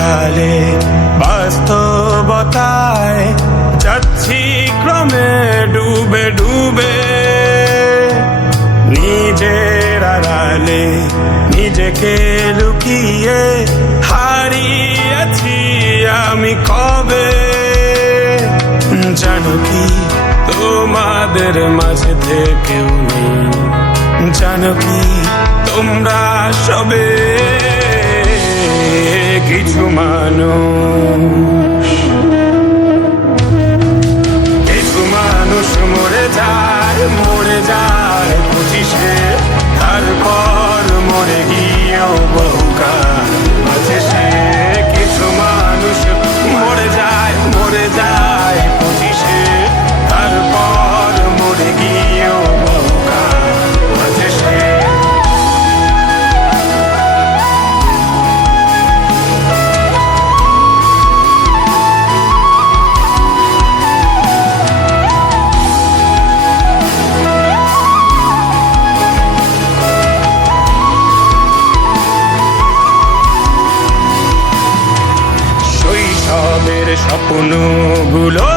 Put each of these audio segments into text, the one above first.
কালে বাস্তবতায় যাচ্ছি ক্রমে ডুবে ডুবে, নিজের আড়ালে নিজেকে লুকিয়ে হারিয়েছি আমি কবে। জানো কি তোমাদের মাঝে থেকেও নেই, জানো কি তোমরা সবে কিছু মানুষ, কিছু মানুষ মরে যায়, মরে যায় 25-এ, তারপর মরে গিয়েও বহুকাল আছে সে। কিছু মানুষ মরে যায়, মরে যায় 25-এ, তারপর মরে গিয়েও বহুকাল আছে সে। শৈশবের স্বপ্নগুলো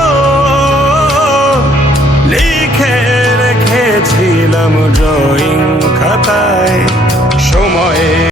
লিখে রেখেছিলাম ড্রয়িং খাতায়, সময়ে